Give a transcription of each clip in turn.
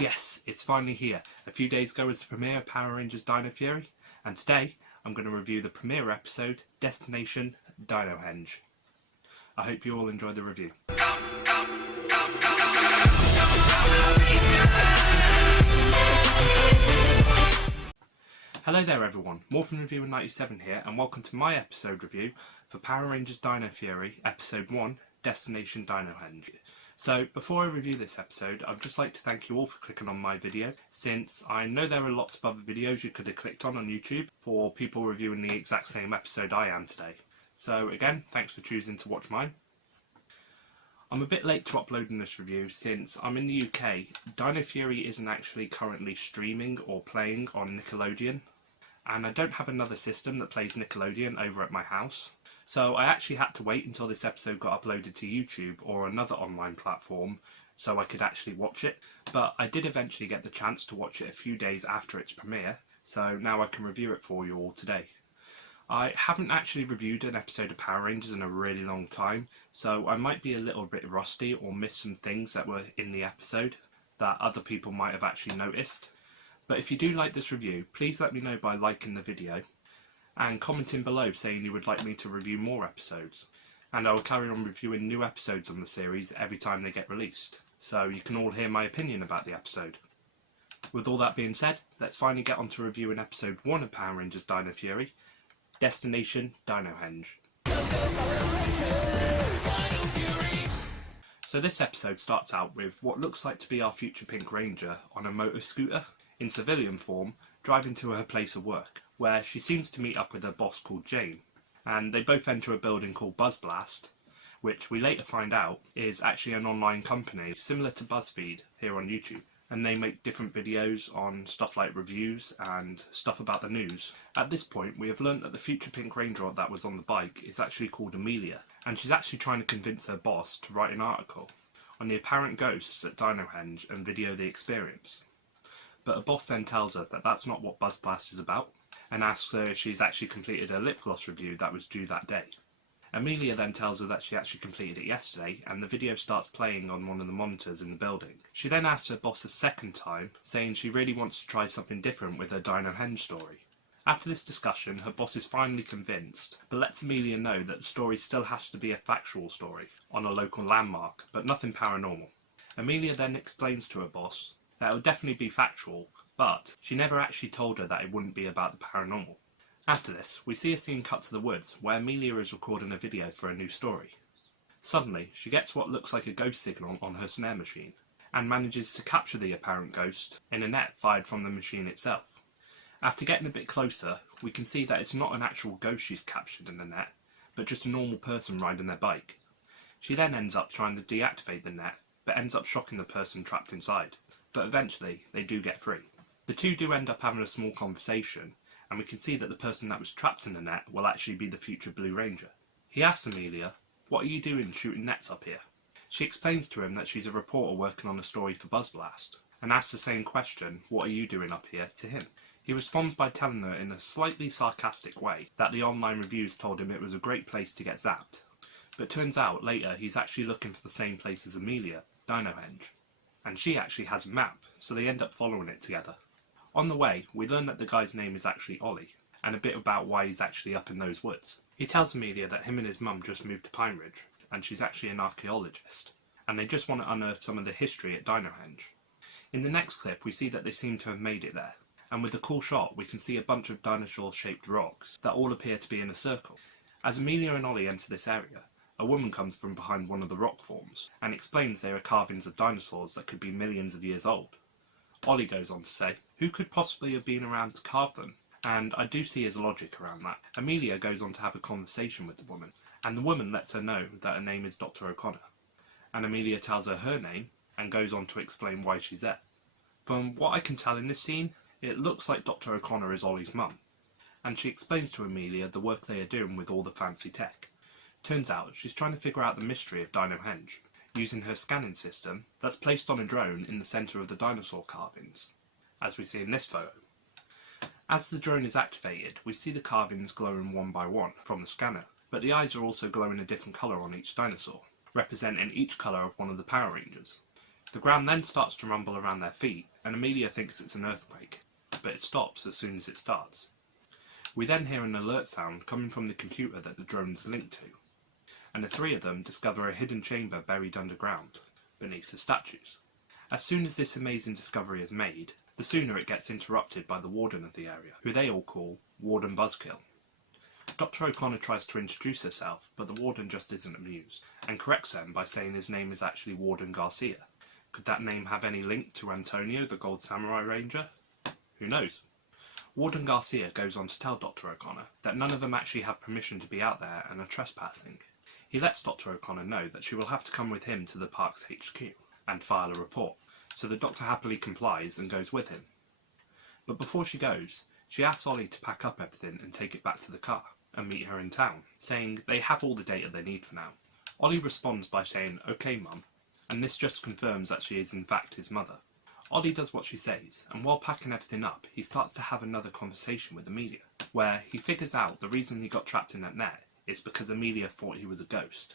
Yes, it's finally here. A few days ago was the premiere of Power Rangers Dino Fury, and today I'm going to review the premiere episode, Destination Dinohenge. I hope you all enjoy the review. Hello there everyone, Morphin Reviewer 97 here, and welcome to my episode review for Power Rangers Dino Fury, Episode 1, Destination Dinohenge. So, before I review this episode, I'd just like to thank you all for clicking on my video, since I know there are lots of other videos you could have clicked on YouTube for people reviewing the exact same episode I am today. So again, thanks for choosing to watch mine. I'm a bit late to uploading this review since I'm in the UK. Dino Fury isn't actually currently streaming or playing on Nickelodeon, and I don't have another system that plays Nickelodeon over at my house. So I actually had to wait until this episode got uploaded to YouTube or another online platform so I could actually watch it. But I did eventually get the chance to watch it a few days after its premiere, so now I can review it for you all today. I haven't actually reviewed an episode of Power Rangers in a really long time, so I might be a little bit rusty or miss some things that were in the episode that other people might have actually noticed. But if you do like this review, please let me know by liking the video and commenting below saying you would like me to review more episodes. And I will carry on reviewing new episodes on the series every time they get released, so you can all hear my opinion about the episode. With all that being said, let's finally get on to reviewing episode 1 of Power Rangers Dino Fury, Destination Dinohenge. So this episode starts out with what looks like to be our future Pink Ranger on a motor scooter, in civilian form, driving to her place of work, where she seems to meet up with her boss called Jane, and they both enter a building called BuzzBlast, which we later find out is actually an online company similar to BuzzFeed here on YouTube, and they make different videos on stuff like reviews and stuff about the news. At this point we have learnt that the future Pink Ranger that was on the bike is actually called Amelia, and she's actually trying to convince her boss to write an article on the apparent ghosts at Dinohenge and video the experience. But her boss then tells her that that's not what BuzzBlast is about, and asks her if she's actually completed her lip gloss review that was due that day. Amelia then tells her that she actually completed it yesterday, and the video starts playing on one of the monitors in the building. She then asks her boss a second time, saying she really wants to try something different with her Dinohenge story. After this discussion, her boss is finally convinced, but lets Amelia know that the story still has to be a factual story, on a local landmark, but nothing paranormal. Amelia then explains to her boss that it would definitely be factual, but she never actually told her that it wouldn't be about the paranormal. After this, we see a scene cut to the woods where Amelia is recording a video for a new story. Suddenly, she gets what looks like a ghost signal on her snare machine, and manages to capture the apparent ghost in a net fired from the machine itself. After getting a bit closer, we can see that it's not an actual ghost she's captured in the net, but just a normal person riding their bike. She then ends up trying to deactivate the net, but ends up shocking the person trapped inside. But eventually, they do get free. The two do end up having a small conversation, and we can see that the person that was trapped in the net will actually be the future Blue Ranger. He asks Amelia, "What are you doing shooting nets up here?" She explains to him that she's a reporter working on a story for BuzzBlast, and asks the same question, "What are you doing up here?" to him. He responds by telling her in a slightly sarcastic way that the online reviews told him it was a great place to get zapped. But turns out later he's actually looking for the same place as Amelia, Dinohenge. And she actually has a map, so they end up following it together. On the way, we learn that the guy's name is actually Ollie, and a bit about why he's actually up in those woods. He tells Amelia that him and his mum just moved to Pine Ridge, and she's actually an archaeologist, and they just want to unearth some of the history at Dinohenge. In the next clip, we see that they seem to have made it there, and with a cool shot, we can see a bunch of dinosaur-shaped rocks that all appear to be in a circle. As Amelia and Ollie enter this area, a woman comes from behind one of the rock forms, and explains they are carvings of dinosaurs that could be millions of years old. Ollie goes on to say, who could possibly have been around to carve them? And I do see his logic around that. Amelia goes on to have a conversation with the woman, and the woman lets her know that her name is Dr. O'Connor. And Amelia tells her her name, and goes on to explain why she's there. From what I can tell in this scene, it looks like Dr. O'Connor is Ollie's mum, and she explains to Amelia the work they are doing with all the fancy tech. Turns out she's trying to figure out the mystery of Dinohenge, using her scanning system that's placed on a drone in the centre of the dinosaur carvings, as we see in this photo. As the drone is activated, we see the carvings glowing one by one from the scanner, but the eyes are also glowing a different colour on each dinosaur, representing each colour of one of the Power Rangers. The ground then starts to rumble around their feet, and Amelia thinks it's an earthquake, but it stops as soon as it starts. We then hear an alert sound coming from the computer that the drone is linked to, and the three of them discover a hidden chamber buried underground, beneath the statues. As soon as this amazing discovery is made, the sooner it gets interrupted by the warden of the area, who they all call Warden Buzzkill. Dr. O'Connor tries to introduce herself, but the warden just isn't amused, and corrects them by saying his name is actually Warden Garcia. Could that name have any link to Antonio, the Gold Samurai Ranger? Who knows? Warden Garcia goes on to tell Dr. O'Connor that none of them actually have permission to be out there and are trespassing. He lets Dr. O'Connor know that she will have to come with him to the park's HQ and file a report, so the doctor happily complies and goes with him. But before she goes, she asks Ollie to pack up everything and take it back to the car and meet her in town, saying they have all the data they need for now. Ollie responds by saying, "Okay, Mum," and this just confirms that she is in fact his mother. Ollie does what she says, and while packing everything up, he starts to have another conversation with Amelia, where he figures out the reason he got trapped in that net is because Amelia thought he was a ghost.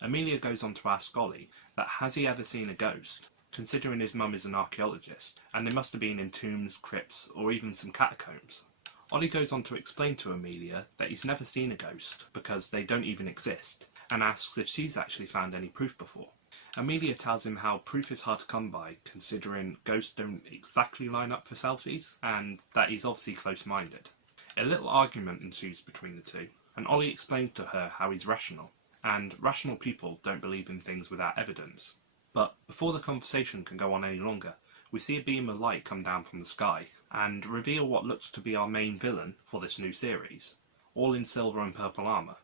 Amelia goes on to ask Ollie that has he ever seen a ghost, considering his mum is an archaeologist, and they must have been in tombs, crypts, or even some catacombs. Ollie goes on to explain to Amelia that he's never seen a ghost, because they don't even exist, and asks if she's actually found any proof before. Amelia tells him how proof is hard to come by, considering ghosts don't exactly line up for selfies, and that he's obviously close-minded. A little argument ensues between the two, and Ollie explains to her how he's rational, and rational people don't believe in things without evidence. But before the conversation can go on any longer, we see a beam of light come down from the sky, and reveal what looks to be our main villain for this new series, all in silver and purple armour.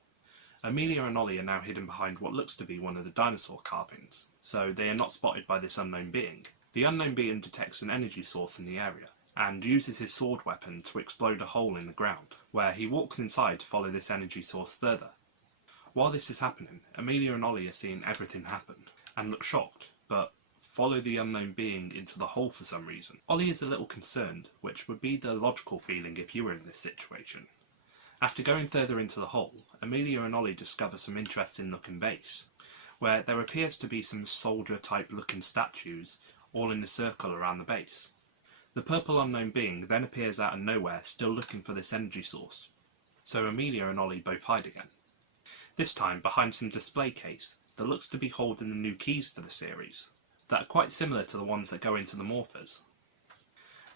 Amelia and Ollie are now hidden behind what looks to be one of the dinosaur carvings, so they are not spotted by this unknown being. The unknown being detects an energy source in the area, and uses his sword weapon to explode a hole in the ground, where he walks inside to follow this energy source further. While this is happening, Amelia and Ollie are seeing everything happen, and look shocked, but follow the unknown being into the hole for some reason. Ollie is a little concerned, which would be the logical feeling if you were in this situation. After going further into the hole, Amelia and Ollie discover some interesting looking base, where there appears to be some soldier type looking statues all in a circle around the base. The purple unknown being then appears out of nowhere, still looking for this energy source, so Amelia and Ollie both hide again. This time behind some display case that looks to be holding the new keys for the series, that are quite similar to the ones that go into the morphers.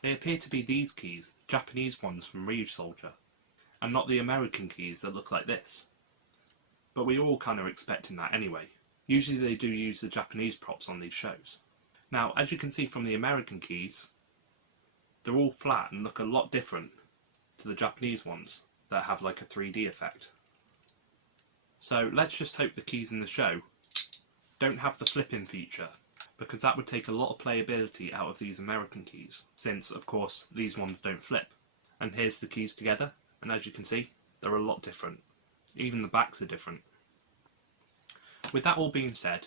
They appear to be these keys, Japanese ones from Ryu's Soldier, and not the American keys that look like this. But we were all kind of expecting that anyway. Usually they do use the Japanese props on these shows. Now, as you can see from the American keys, they're all flat and look a lot different to the Japanese ones that have like a 3D effect. So let's just hope the keys in the show don't have the flipping feature, because that would take a lot of playability out of these American keys, since of course these ones don't flip. And here's the keys together, and as you can see, they're a lot different. Even the backs are different. With that all being said,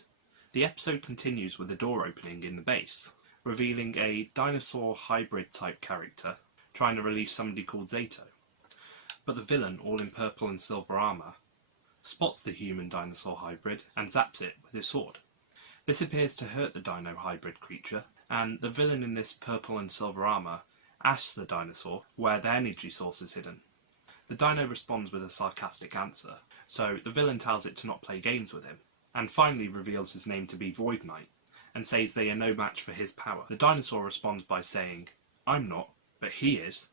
the episode continues with a door opening in the base, revealing a dinosaur hybrid type character trying to release somebody called Zato. But the villain, all in purple and silver armour, spots the human dinosaur hybrid and zaps it with his sword. This appears to hurt the dino hybrid creature, and the villain in this purple and silver armour asks the dinosaur where the energy source is hidden. The dino responds with a sarcastic answer, so the villain tells it to not play games with him, and finally reveals his name to be Void Knight, and says they are no match for his power. The dinosaur responds by saying, "I'm not, but he is,"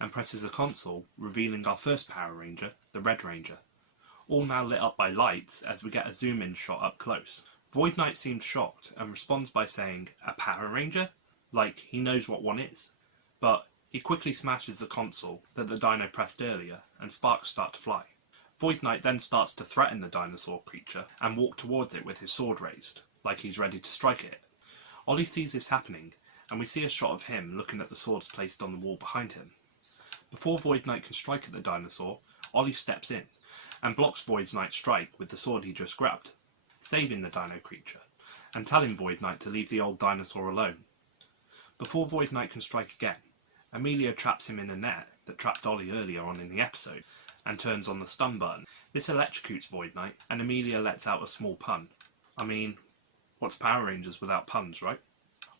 and presses the console, revealing our first Power Ranger, the Red Ranger, all now lit up by lights as we get a zoom-in shot up close. Void Knight seems shocked and responds by saying, "A Power Ranger?" Like he knows what one is. But he quickly smashes the console that the dino pressed earlier, and sparks start to fly. Void Knight then starts to threaten the dinosaur creature and walk towards it with his sword raised, like he's ready to strike it. Ollie sees this happening, and we see a shot of him looking at the swords placed on the wall behind him. Before Void Knight can strike at the dinosaur, Ollie steps in and blocks Void Knight's strike with the sword he just grabbed, saving the dino creature, and telling Void Knight to leave the old dinosaur alone. Before Void Knight can strike again, Amelia traps him in a net that trapped Ollie earlier on in the episode, and turns on the stun button. This electrocutes Void Knight, and Amelia lets out a small pun. I mean, What's Power Rangers without puns, right?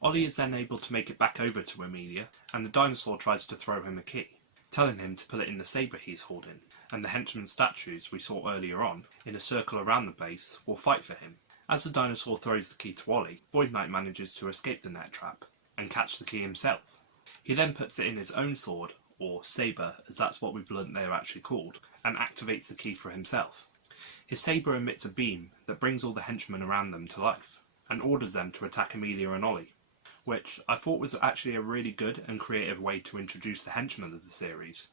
Ollie is then able to make it back over to Amelia, and the dinosaur tries to throw him a key, telling him to put it in the sabre he's holding, and the henchman statues we saw earlier on, in a circle around the base, will fight for him. As the dinosaur throws the key to Ollie, Void Knight manages to escape the net trap, and catch the key himself. He then puts it in his own sword, or sabre as that's what we've learnt they're actually called, and activates the key for himself. His sabre emits a beam that brings all the henchmen around them to life, and orders them to attack Amelia and Ollie, which I thought was actually a really good and creative way to introduce the henchmen of the series.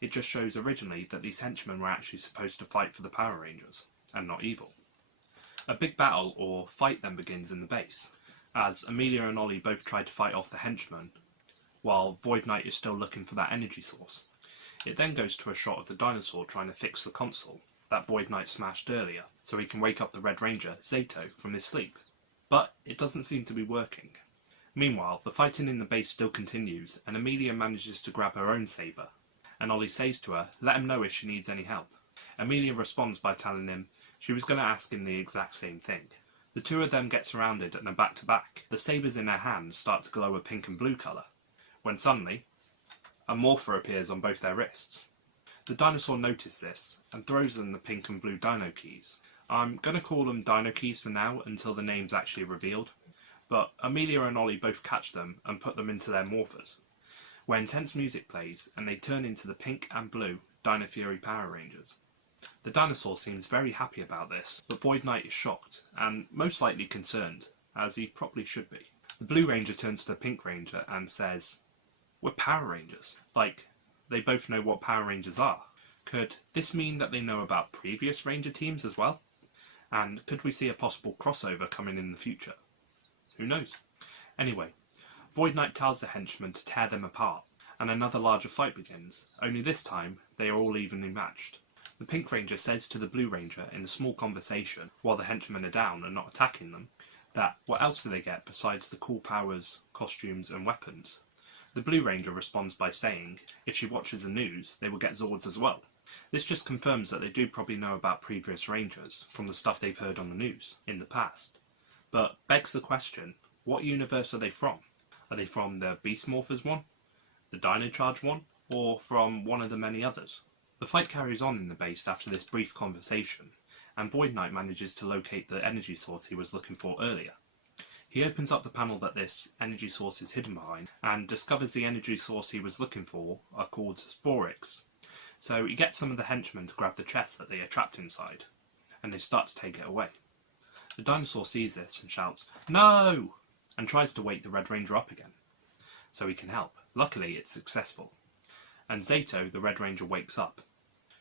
It just shows originally that these henchmen were actually supposed to fight for the Power Rangers, and not evil. A big battle or fight then begins in the base, as Amelia and Ollie both try to fight off the henchmen, while Void Knight is still looking for that energy source. It then goes to a shot of the dinosaur trying to fix the console that Void Knight smashed earlier, so he can wake up the Red Ranger, Zato, from his sleep. But it doesn't seem to be working. Meanwhile, the fighting in the base still continues, and Amelia manages to grab her own sabre, and Ollie says to her, let him know if she needs any help. Amelia responds by telling him she was going to ask him the exact same thing. The two of them get surrounded and are back to back. The sabres in their hands start to glow a pink and blue colour, when suddenly, a morpher appears on both their wrists. The dinosaur notices this, and throws them the pink and blue dino keys. I'm going to call them dino keys for now, until the name's actually revealed. But Amelia and Ollie both catch them and put them into their morphers, where intense music plays and they turn into the pink and blue Dino Fury Power Rangers. The dinosaur seems very happy about this, but Void Knight is shocked and most likely concerned, as he probably should be. The Blue Ranger turns to the Pink Ranger and says, we're Power Rangers. Like, they both know what Power Rangers are. Could this mean that they know about previous Ranger teams as well? And could we see a possible crossover coming in the future? Who knows? Anyway, Void Knight tells the henchmen to tear them apart, and another larger fight begins, only this time they are all evenly matched. The Pink Ranger says to the Blue Ranger in a small conversation, while the henchmen are down and not attacking them, that what else do they get besides the cool powers, costumes and weapons? The Blue Ranger responds by saying, if she watches the news, they will get Zords as well. This just confirms that they do probably know about previous Rangers, from the stuff they've heard on the news, in the past. But begs the question, what universe are they from? Are they from the Beast Morphers one, the Dino Charge one, or from one of the many others? The fight carries on in the base after this brief conversation, and Void Knight manages to locate the energy source he was looking for earlier. He opens up the panel that this energy source is hidden behind, and discovers the energy source he was looking for are called Sporix. So he gets some of the henchmen to grab the chest that they are trapped inside, and they start to take it away. The dinosaur sees this and shouts, "No!" and tries to wake the Red Ranger up again, so he can help. Luckily, it's successful, and Zato, the Red Ranger, wakes up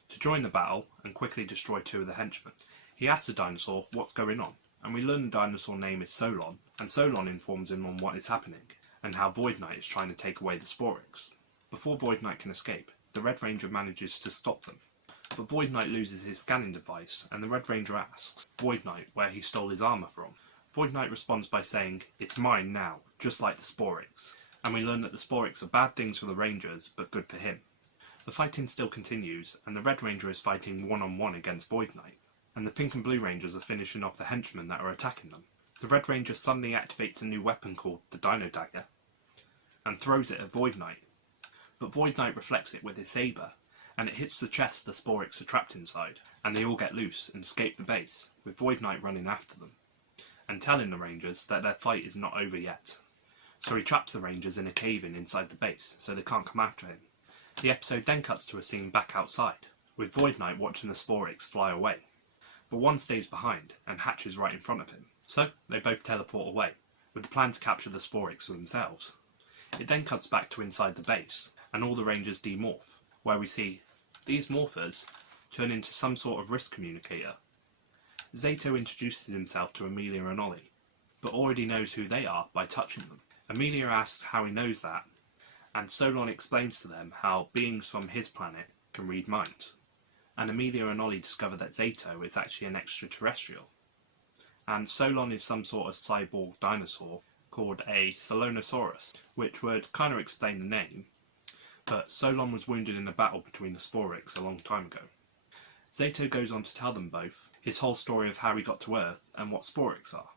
to join the battle and quickly destroy two of the henchmen. He asks the dinosaur what's going on, and we learn the dinosaur name is Solon, and Solon informs him on what is happening, and how Void Knight is trying to take away the Sporix. Before Void Knight can escape, the Red Ranger manages to stop them. But Void Knight loses his scanning device, and the Red Ranger asks Void Knight where he stole his armour from. Void Knight responds by saying, "It's mine now, just like the Sporix." And we learn that the Sporix are bad things for the Rangers, but good for him. The fighting still continues, and the Red Ranger is fighting one-on-one against Void Knight, and the Pink and Blue Rangers are finishing off the henchmen that are attacking them. The Red Ranger suddenly activates a new weapon called the Dino Dagger, and throws it at Void Knight. But Void Knight reflects it with his sabre, and it hits the chest the Sporix are trapped inside, and they all get loose and escape the base, with Void Knight running after them, and telling the Rangers that their fight is not over yet. So he traps the Rangers in a cave-in inside the base, so they can't come after him. The episode then cuts to a scene back outside, with Void Knight watching the Sporix fly away. But one stays behind, and hatches right in front of him. So they both teleport away, with the plan to capture the Sporix for themselves. It then cuts back to inside the base, and all the Rangers demorph, where we see these morphers turn into some sort of wrist communicator. Zato introduces himself to Amelia and Ollie, but already knows who they are by touching them. Amelia asks how he knows that, and Solon explains to them how beings from his planet can read minds. And Amelia and Ollie discover that Zato is actually an extraterrestrial. And Solon is some sort of cyborg dinosaur called a Solonosaurus, which would kind of explain the name, but Solon was wounded in a battle between the Sporix a long time ago. Zato goes on to tell them both his whole story of how he got to Earth and what Sporix are.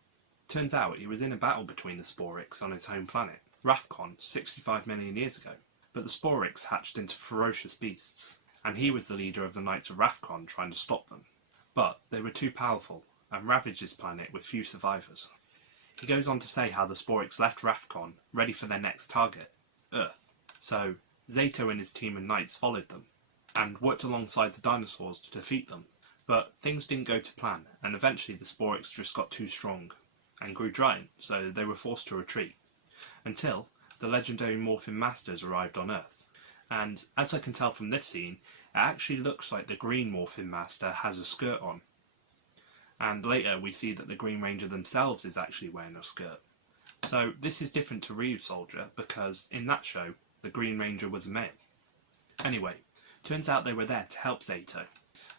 Turns out he was in a battle between the Sporix on his home planet, Rafcon, 65 million years ago. But the Sporix hatched into ferocious beasts, and he was the leader of the Knights of Rafcon trying to stop them. But they were too powerful, and ravaged his planet with few survivors. He goes on to say how the Sporix left Rafcon ready for their next target, Earth. So Zato and his team of knights followed them, and worked alongside the dinosaurs to defeat them. But things didn't go to plan, and eventually the Sporix just got too strong, and grew giant, so they were forced to retreat, until the legendary Morphin Masters arrived on Earth. And as I can tell from this scene, it actually looks like the green Morphin Master has a skirt on. And later we see that the Green Ranger themselves is actually wearing a skirt. So this is different to Ryu's Soldier, because in that show, the Green Ranger was a male. Anyway, turns out they were there to help Zato,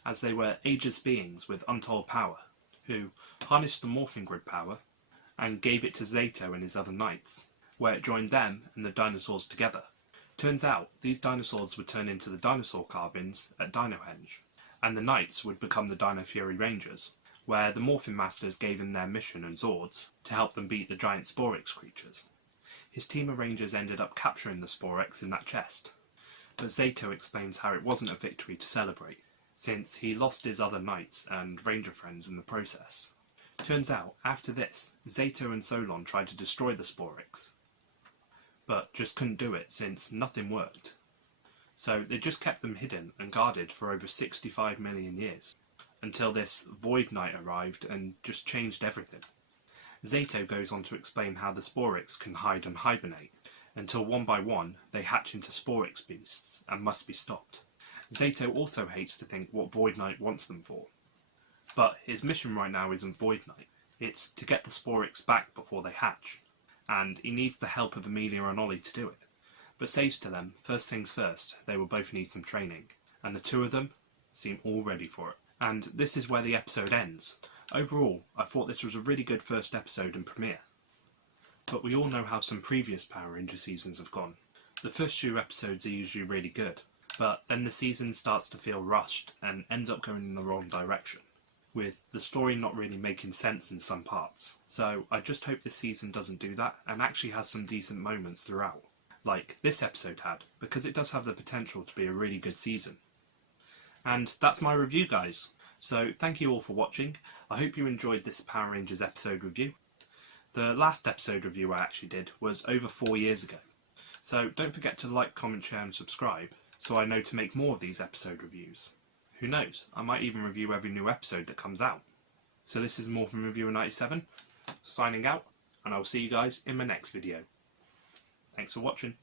as they were ageless beings with untold power, who harnessed the Morphin Grid power and gave it to Zato and his other knights, where it joined them and the dinosaurs together. Turns out these dinosaurs would turn into the dinosaur carbines at Dinohenge, and the knights would become the Dino Fury Rangers, where the Morphin Masters gave him their mission and Zords to help them beat the giant Sporix creatures. His team of Rangers ended up capturing the Sporix in that chest, but Zato explains how it wasn't a victory to celebrate, since he lost his other knights and Ranger friends in the process. Turns out, after this, Zato and Solon tried to destroy the Sporix, but just couldn't do it since nothing worked. So they just kept them hidden and guarded for over 65 million years, until this Void Knight arrived and just changed everything. Zato goes on to explain how the Sporix can hide and hibernate, until one by one they hatch into Sporix beasts and must be stopped. Zato also hates to think what Void Knight wants them for. But his mission right now isn't Void Knight, it's to get the Sporix back before they hatch, and he needs the help of Amelia and Ollie to do it. But says to them, first things first, they will both need some training, and the two of them seem all ready for it. And this is where the episode ends. Overall, I thought this was a really good first episode and premiere. But we all know how some previous Power Ranger seasons have gone. The first few episodes are usually really good, but then the season starts to feel rushed and ends up going in the wrong direction, with the story not really making sense in some parts. So I just hope this season doesn't do that and actually has some decent moments throughout, like this episode had, because it does have the potential to be a really good season. And that's my review, guys. So thank you all for watching. I hope you enjoyed this Power Rangers episode review. The last episode review I actually did was over 4 years ago. So don't forget to like, comment, share and subscribe, so I know to make more of these episode reviews. Who knows, I might even review every new episode that comes out. So this is Morphin Reviewer 97, signing out, and I'll see you guys in my next video. Thanks for watching.